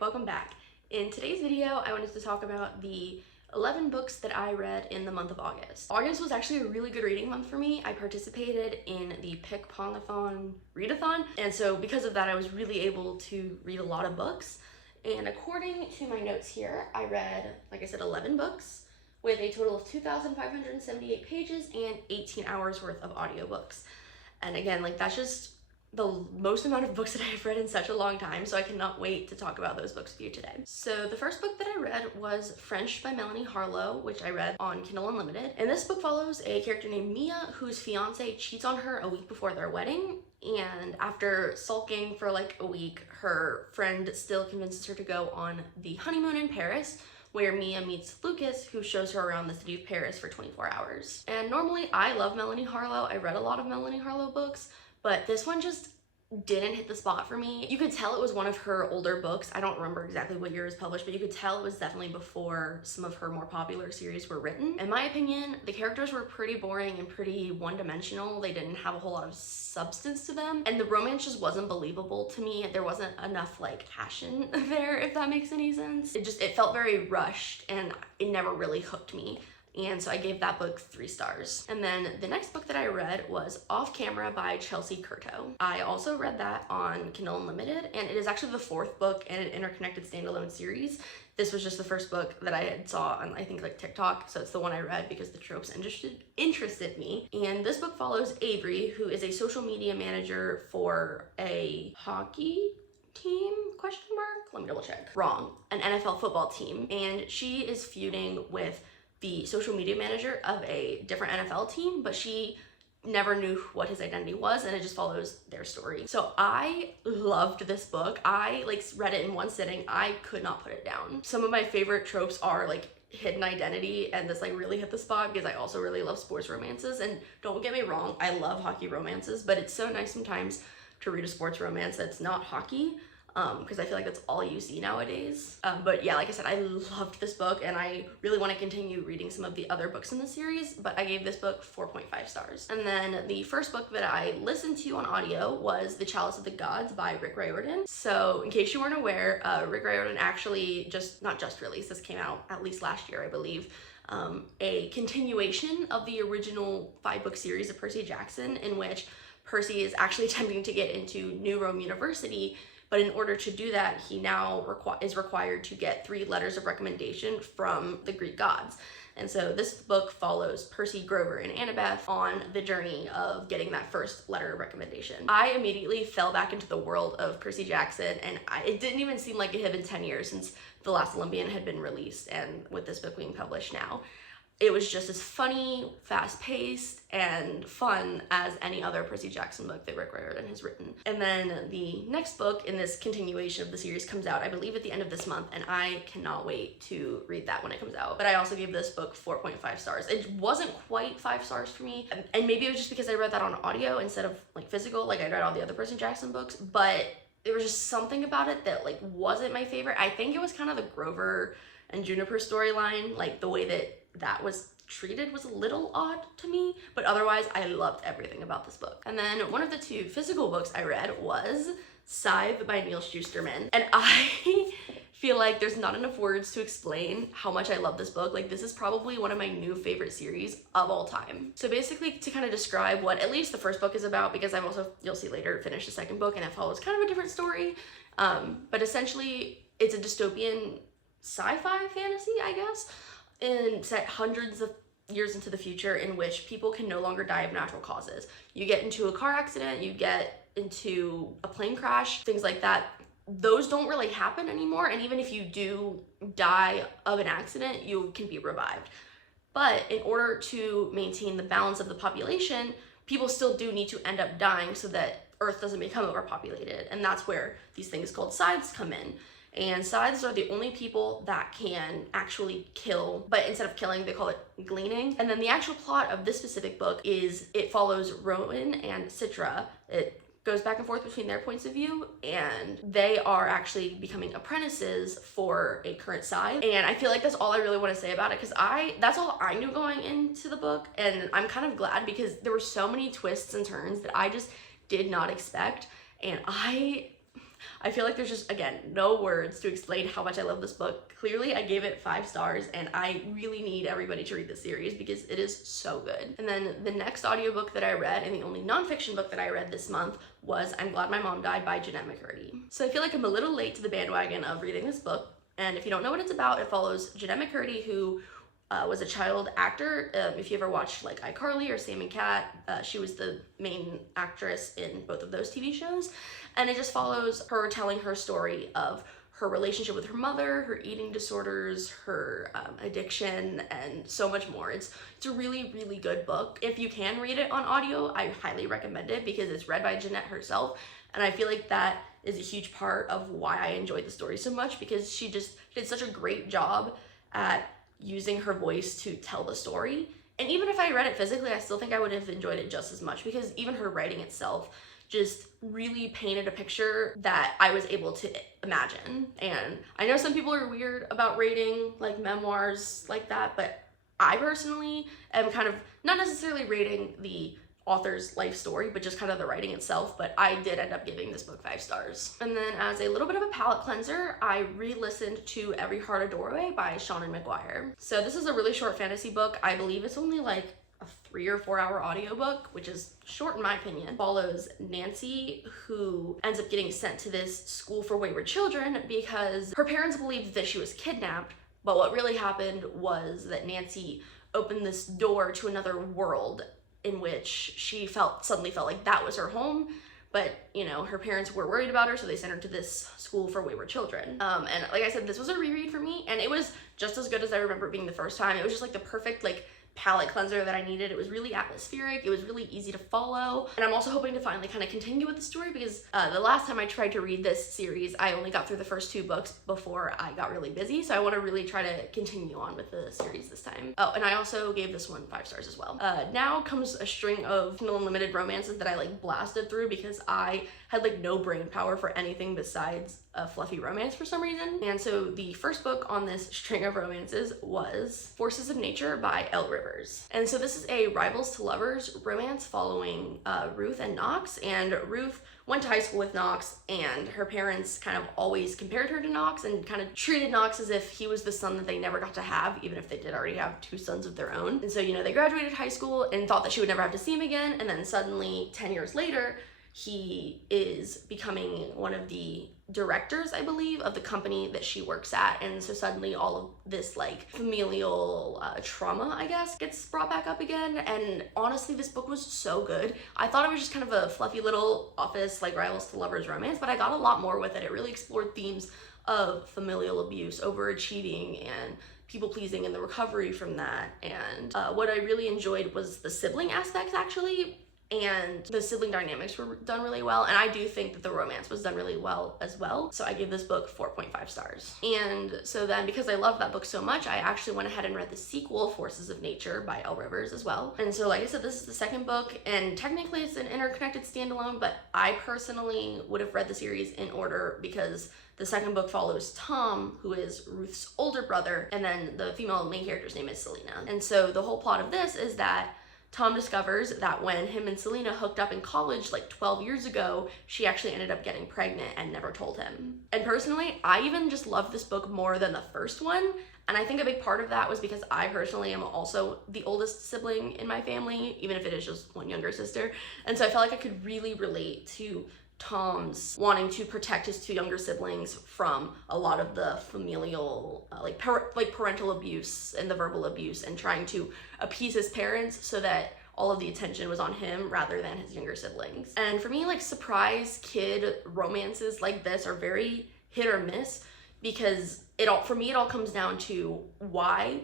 welcome back. In today's video, I wanted to talk about the 11 books that I read in the month of August. August was actually a really good reading month for me. I participated in the Pick Pongathon Readathon, and so because of that, I was really able to read a lot of books. And according to my notes here, I read, like I said, 11 books with a total of 2,578 pages and 18 hours worth of audiobooks. And again, that's just the most amount of books that I've read in such a long time, so I cannot wait to talk about those books with you today. So the first book that I read was French by Melanie Harlow, which I read on Kindle Unlimited. And this book follows a character named Mia, whose fiance cheats on her a week before their wedding. And after sulking for like a week, her friend still convinces her to go on the honeymoon in Paris, where Mia meets Lucas, who shows her around the city of Paris for 24 hours. And normally I love Melanie Harlow. I read a lot of Melanie Harlow books, but this one just didn't hit the spot for me. You could tell it was one of her older books. I don't remember exactly what year it was published, but you could tell it was definitely before some of her more popular series were written. In my opinion, the characters were pretty boring and pretty one-dimensional. They didn't have a whole lot of substance to them, and the romance just wasn't believable to me. There wasn't enough passion there, if that makes any sense. It felt very rushed, and it never really hooked me. And so I gave that book 3 stars. And then the next book that I read was Off Camera by Chelsea Curto. I also read that on Kindle Unlimited, and it is actually the 4th book in an interconnected standalone series. This was just the first book that I had saw on, I think, TikTok, so it's the one I read because the tropes interested me. And this book follows Avery, who is a social media manager for a hockey team, question mark? Let me double check. Wrong, an NFL football team. And she is feuding with the social media manager of a different NFL team, but she never knew what his identity was, and it just follows their story. So I loved this book. I read it in one sitting. I could not put it down. Some of my favorite tropes are hidden identity, and this really hit the spot because I also really love sports romances. And don't get me wrong, I love hockey romances, but it's so nice sometimes to read a sports romance that's not hockey, because I feel like that's all you see nowadays. But yeah, like I said, I loved this book, and I really want to continue reading some of the other books in the series, but I gave this book 4.5 stars. And then the first book that I listened to on audio was The Chalice of the Gods by Rick Riordan. So in case you weren't aware, Rick Riordan actually not just released, this came out at least last year, I believe, a continuation of the original 5-book series of Percy Jackson, in which Percy is actually attempting to get into New Rome University. But in order to do that, he now is required to get 3 letters of recommendation from the Greek gods. And so this book follows Percy, Grover, and Annabeth on the journey of getting that first letter of recommendation. I immediately fell back into the world of Percy Jackson, and it didn't even seem like it had been 10 years since The Last Olympian had been released, and with this book being published now. It was just as funny, fast-paced, and fun as any other Percy Jackson book that Rick Riordan has written. And then the next book in this continuation of the series comes out, I believe, at the end of this month, and I cannot wait to read that when it comes out. But I also gave this book 4.5 stars. It wasn't quite 5 stars for me, and maybe it was just because I read that on audio instead of physical, I read all the other Percy Jackson books, but there was just something about it that wasn't my favorite. I think it was kind of the Grover and Juniper storyline, the way that was treated was a little odd to me, but otherwise I loved everything about this book. And then one of the 2 physical books I read was Scythe by Neil Shusterman, and I feel like there's not enough words to explain how much I love this book. This is probably one of my new favorite series of all time. So basically, to kind of describe what at least the first book is about, because I've also, you'll see later, finished the second book and it follows kind of a different story, but essentially it's a dystopian sci-fi fantasy, I guess, and set hundreds of years into the future, in which people can no longer die of natural causes. You get into a car accident, you get into a plane crash, things like that. Those don't really happen anymore, and even if you do die of an accident, you can be revived. But in order to maintain the balance of the population, people still do need to end up dying so that Earth doesn't become overpopulated, and that's where these things called scythes come in. And scythes are the only people that can actually kill, but instead of killing, they call it gleaning. And then the actual plot of this specific book is it follows Rowan and Citra. It goes back and forth between their points of view, and they are actually becoming apprentices for a current scythe. And I feel like that's all I really want to say about it, because that's all I knew going into the book, and I'm kind of glad because there were so many twists and turns that I just did not expect, and I I feel like there's just, again, no words to explain how much I love this book. Clearly, I gave it 5 stars, and I really need everybody to read this series because it is so good. And then the next audiobook that I read, and the only nonfiction book that I read this month, was I'm Glad My Mom Died by Jeanette McCurdy. So I feel like I'm a little late to the bandwagon of reading this book, and if you don't know what it's about, it follows Jeanette McCurdy, who was a child actor. If you ever watched like iCarly or Sam and Cat, she was the main actress in both of those TV shows. And it just follows her telling her story of her relationship with her mother, her eating disorders, her addiction, and so much more. It's a really, really good book. If you can read it on audio, I highly recommend it because it's read by Jeanette herself. And I feel like that is a huge part of why I enjoyed the story so much, because she just did such a great job at using her voice to tell the story. And even if I read it physically, I still think I would have enjoyed it just as much, because even her writing itself just really painted a picture that I was able to imagine. And I know some people are weird about rating like memoirs like that, but I personally am kind of not necessarily rating the author's life story, but just kind of the writing itself. But I did end up giving this book 5 stars. And then as a little bit of a palate cleanser, I re-listened to Every Heart a Doorway by Seanan McGuire. So this is a really short fantasy book. I believe it's only like a 3 or 4 hour audiobook, which is short in my opinion. It follows Nancy, who ends up getting sent to this school for wayward children because her parents believed that she was kidnapped, but what really happened was that Nancy opened this door to another world in which she suddenly felt like that was her home. But, you know, her parents were worried about her, so they sent her to this school for wayward children. And like I said, this was a reread for me, and it was just as good as I remember it being the first time. It was just like the perfect, like, palette cleanser that I needed. It was really atmospheric, it was really easy to follow, and I'm also hoping to finally kind of continue with the story because the last time I tried to read this series, I only got through the first 2 books before I got really busy, so I want to really try to continue on with the series this time. Oh, and I also gave this one 5 stars as well. Now comes a string of Kindle Unlimited romances that I like blasted through because I had like no brain power for anything besides a fluffy romance for some reason. And so the first book on this string of romances was Forces of Nature by Elle Rivers. And so this is a rivals to lovers romance following Ruth and Knox. And Ruth went to high school with Knox, and her parents kind of always compared her to Knox and kind of treated Knox as if he was the son that they never got to have, even if they did already have 2 sons of their own. And so, you know, they graduated high school and thought that she would never have to see him again. And then suddenly 10 years later, he is becoming one of the directors, I believe, of the company that she works at. And so suddenly all of this like familial trauma, I guess, gets brought back up again. And honestly, this book was so good. I thought it was just kind of a fluffy little office like rivals to lovers romance, but I got a lot more with it. It really explored themes of familial abuse, overachieving, and people pleasing and the recovery from that. And what I really enjoyed was the sibling aspects, actually. And the sibling dynamics were done really well, and I do think that the romance was done really well as well. So I gave this book 4.5 stars. And so then, because I love that book so much, I actually went ahead and read the sequel, Forces of Nature by Elle Rivers as well. And so like I said, this is the second book, and technically it's an interconnected standalone, but I personally would have read the series in order because the second book follows Tom, who is Ruth's older brother, and then the female main character's name is Selena. And so the whole plot of this is that Tom discovers that when him and Selena hooked up in college like 12 years ago, she actually ended up getting pregnant and never told him. And personally, I even just loved this book more than the first one. And I think a big part of that was because I personally am also the oldest sibling in my family, even if it is just one younger sister. And so I felt like I could really relate to Tom's wanting to protect his 2 younger siblings from a lot of the familial parental abuse and the verbal abuse, and trying to appease his parents so that all of the attention was on him rather than his younger siblings. And for me, like, surprise kid romances like this are very hit or miss, because for me it all comes down to why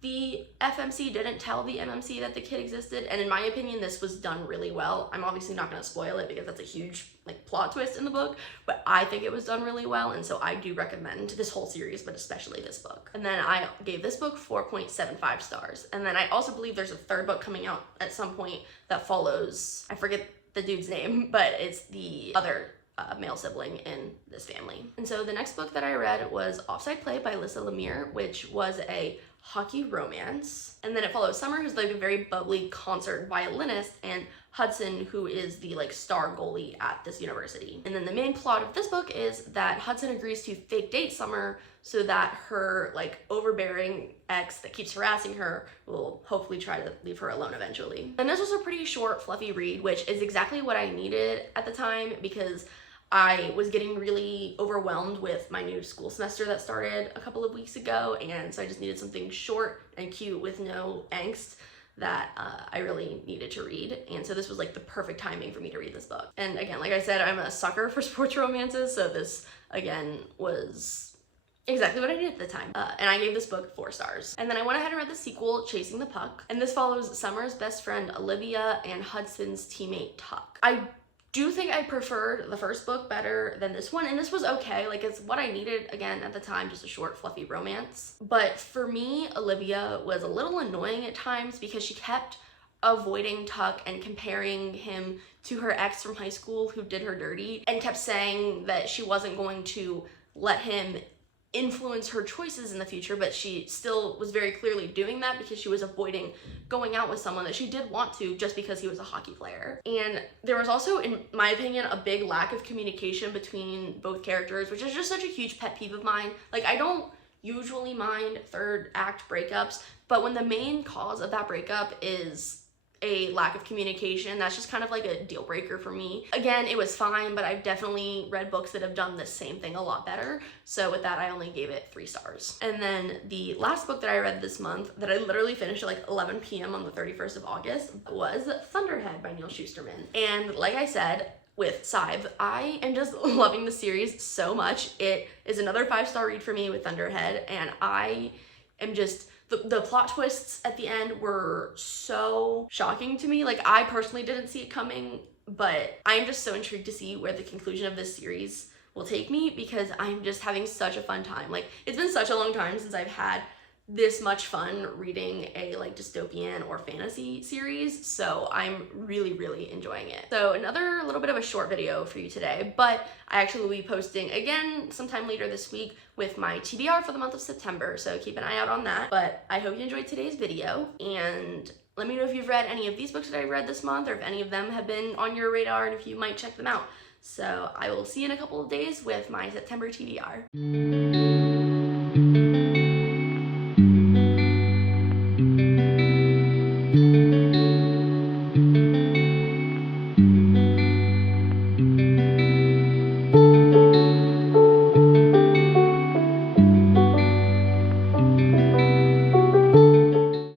the FMC didn't tell the MMC that the kid existed. And in my opinion, this was done really well. I'm obviously not gonna spoil it because that's a huge like plot twist in the book, but I think it was done really well. And so I do recommend this whole series, but especially this book. And then I gave this book 4.75 stars. And then I also believe there's a 3rd book coming out at some point that follows, I forget the dude's name, but it's the other male sibling in this family. And so the next book that I read was Offside Play by Alyssa Lemire, which was a hockey romance. And then it follows Summer, who's like a very bubbly concert violinist, and Hudson, who is the like star goalie at this university. And then the main plot of this book is that Hudson agrees to fake date Summer so that her like overbearing ex that keeps harassing her will hopefully try to leave her alone eventually. And this was a pretty short, fluffy read, which is exactly what I needed at the time because I was getting really overwhelmed with my new school semester that started a couple of weeks ago, and so I just needed something short and cute with no angst that I really needed to read. And so this was like the perfect timing for me to read this book. And again, like I said, I'm a sucker for sports romances, so this again was exactly what I needed at the time. And I gave this book 4 stars. And then I went ahead and read the sequel, Chasing the Puck. And this follows Summer's best friend Olivia and Hudson's teammate Tuck. I do think I preferred the first book better than this one, and this was okay. Like, it's what I needed, again, at the time, just a short, fluffy romance. But for me, Olivia was a little annoying at times because she kept avoiding Tuck and comparing him to her ex from high school who did her dirty, and kept saying that she wasn't going to let him influence her choices in the future, but she still was very clearly doing that because she was avoiding going out with someone that she did want to just because he was a hockey player. And there was also, in my opinion, a big lack of communication between both characters, which is just such a huge pet peeve of mine. Like, I don't usually mind third act breakups, but when the main cause of that breakup is a lack of communication, that's just kind of like a deal breaker for me. Again, it was fine, but I've definitely read books that have done the same thing a lot better. So with that, I only gave it 3 stars. And then the last book that I read this month that I literally finished at like 11 p.m. on the 31st of August was Thunderhead by Neil Shusterman. And like I said, with Scythe, I am just loving the series so much. It is another 5-star read for me with Thunderhead, and I am just the plot twists at the end were so shocking to me. Like, I personally didn't see it coming, but I'm just so intrigued to see where the conclusion of this series will take me because I'm just having such a fun time. Like, it's been such a long time since I've had this much fun reading a like dystopian or fantasy series, so I'm really, really enjoying it. So another little bit of a short video for you today, but I actually will be posting again sometime later this week with my TBR for the month of September, so keep an eye out on that. But I hope you enjoyed today's video, and let me know if you've read any of these books that I read this month, or if any of them have been on your radar and if you might check them out. So I will see you in a couple of days with my September TBR.